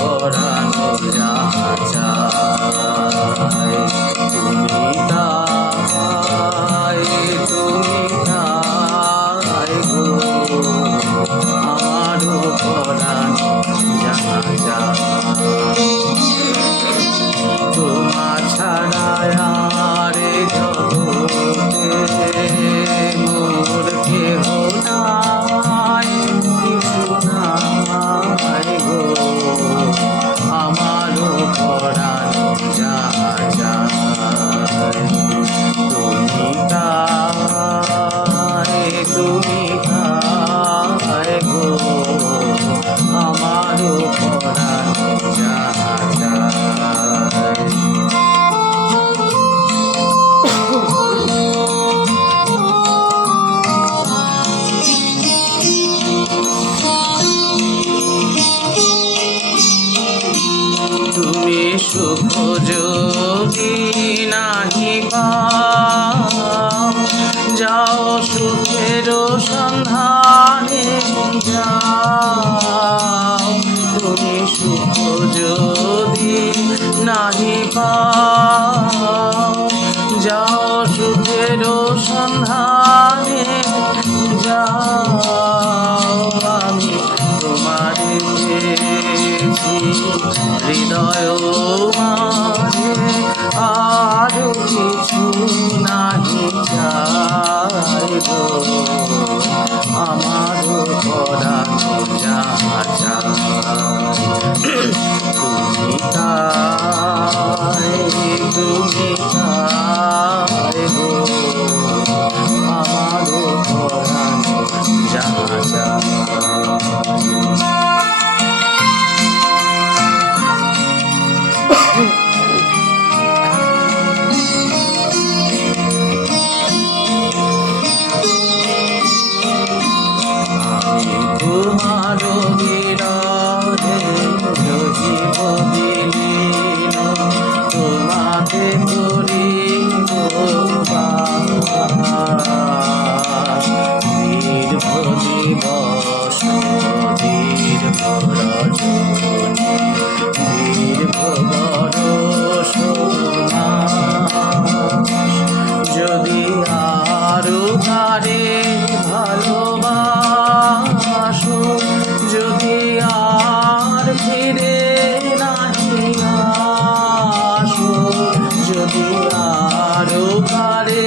পরানো চায় তুমি তাই তুমি তাই গো আমারও পরানো যাহা চায় তুমি তাই গো আমারও পরানো তুমি সুখ যদি নাহি পাও সন্ধানে যাও। তুমি সুখ যদি নাহি পাও, যাও সুখের সন্ধানে যাও। আমি তোমার হৃদয় মাঝে আরও কিছু নাহি আমার করা যা তুমি তাই আরো পারে